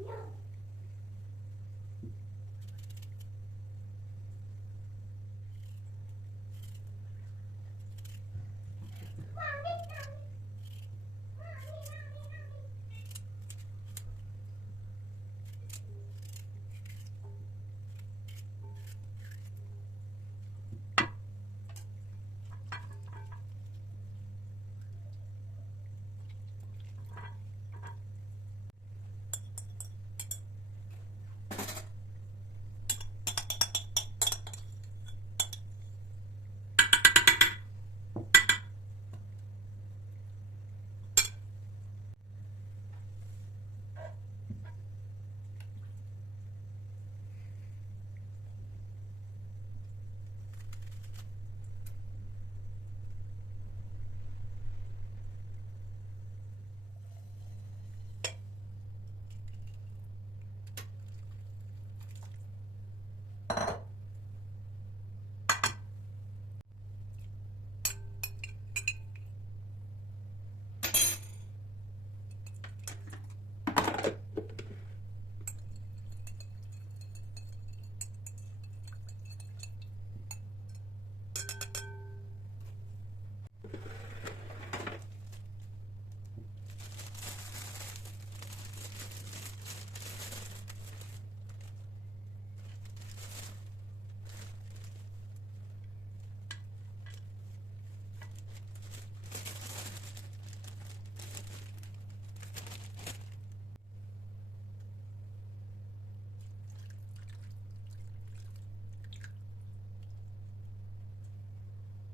No.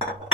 you